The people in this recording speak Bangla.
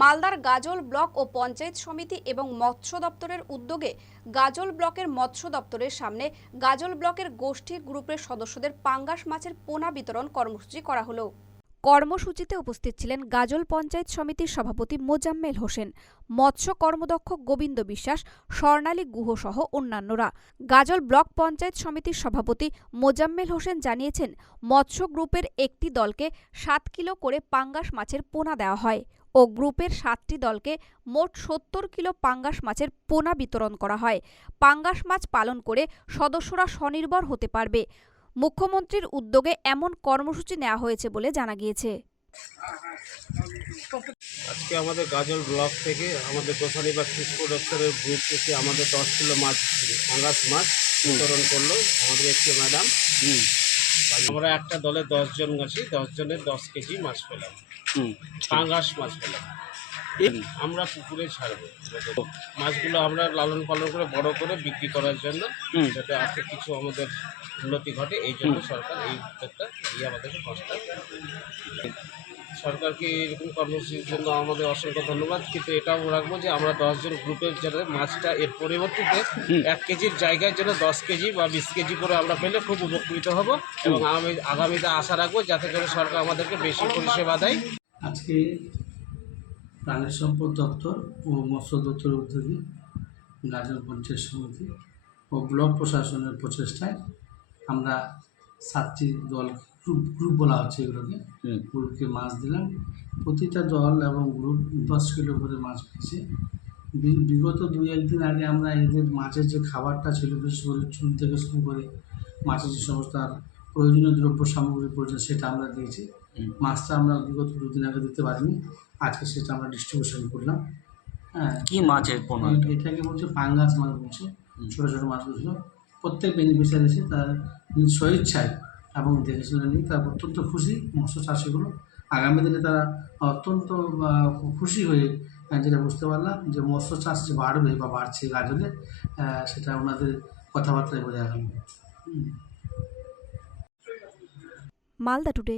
মালদার গাজল ব্লক ও পঞ্চায়েত সমিতি এবং মৎস্য দপ্তরের উদ্যোগে গাজল ব্লকের মৎস্য দপ্তরের সামনে গাজল ব্লকের গোষ্ঠী গ্রুপের সদস্যদের পাঙ্গাস মাছের পোনা বিতরণ কর্মসূচি করা হলো। কর্মসূচিতে উপস্থিত ছিলেন গাজল পঞ্চায়েত সমিতির সভাপতি মোজাম্মেল হোসেন, মৎস্য কর্মদক্ষ গোবিন্দ বিশ্বাস, স্বর্ণালী গুহ সহ অন্যান্যরা। গাজল ব্লক পঞ্চায়েত সমিতির সভাপতি মোজাম্মেল হোসেন জানিয়েছেন, মৎস্য গ্রুপের একটি দলকে সাত কিলো করে পাঙ্গাস মাছের পোনা দেওয়া হয়। ও গ্রুপের সাতটি দলকে মোট সত্তর কিলো পাঙ্গাস মাছের পোনা বিতরণ করা হয়। পাঙ্গাস মাছ পালন করে সদস্যরা স্বনির্ভর হতে পারবে। মুখ্যমন্ত্রীর উদ্যোগে এমন কর্মসূচি নেওয়া হয়েছে বলে জানা গিয়েছে। আজকে আমাদের গাজল ব্লক থেকে আমাদের বা ফিশ প্রোডাক্টরের গ্রুপ থেকে আমাদের দশ কিলো মাছ পাঙ্গাস মাছ বিতরণ করল আমাদের একটি ম্যাডাম। আমরা একটা দলে দশ জন আছি দশ জনের দশ কেজি মাছ পেলাম। পাঙ্গাস মাছ পেলাম। আমরা পুকুরে ছাড়বো। মাছগুলো আমরা লালন পালন করে বড় করে বিক্রি করার জন্য যাতে আর্থিক কিছু আমাদের উন্নতি ঘটে এই জন্য সরকার এই উদ্যোগটা দিয়ে আমাদেরকে পাঁচটা সরকারকে এরকম কর্মসূচির জন্য আমাদের অসংখ্য ধন্যবাদ কিন্তু এটাও রাখব যে আমরা দশজন গ্রুপের যারা মাছটা এর পরিবর্তিতে এক কেজির জায়গায় যেন দশ কেজি বা বিশ কেজি করে আমরা পেলে খুব উপকৃত হব এবং আমি আগামীতে আশা রাখব যাতে করে সরকার আমাদেরকে বেশি পরিষেবা দেয়। আজকে প্রাণী সম্পদ দপ্তর ও মৎস্য দপ্তরের উদ্যোগে গাজল পঞ্চায়েত সমিতি ও ব্লক প্রশাসনের প্রচেষ্টায় আমরা সাতটি দল গ্রুপ গ্রুপ বলা হচ্ছে এগুলোকে। গ্রুপকে মাছ দিলাম। প্রতিটা দল এবং গ্রুপ দশ কিলো করে মাছ পেয়েছে। বিগত দুই একদিন আগে আমরা এদের মাছের যে খাবারটা ছিল বিশেষ করে চুন থেকে শুরু করে মাছের যে সমস্ত আর প্রয়োজনীয় দ্রব্য সামগ্রী প্রয়োজন সেটা আমরা দিয়েছি। মাছটা আমরা বিগত দুদিন আগে দিতে পারিনি। আজকে সেটা আমরা ডিস্ট্রিবিউশন করলাম। হ্যাঁ। কি মাছের পোনা এই- এটাকে বলছে পাঙ্গাস মাছ বলছে। ছোটো ছোটো মাছগুলো প্রত্যেক বেনিফিশিয়ারি আছে তার স্বইচ্ছায় এবং দেখে শুনে নিয়ে তারা অত্যন্ত খুশি মৎস্য চাষিগুলো আগামী দিনে তারা অত্যন্ত খুশি হয়ে যেটা বুঝতে পারলাম যে মৎস্য চাষ যে বাড়বে বা বাড়ছে গাজলে সেটা ওনাদের কথাবার্তায় বোঝা গেল। মালদা টুডে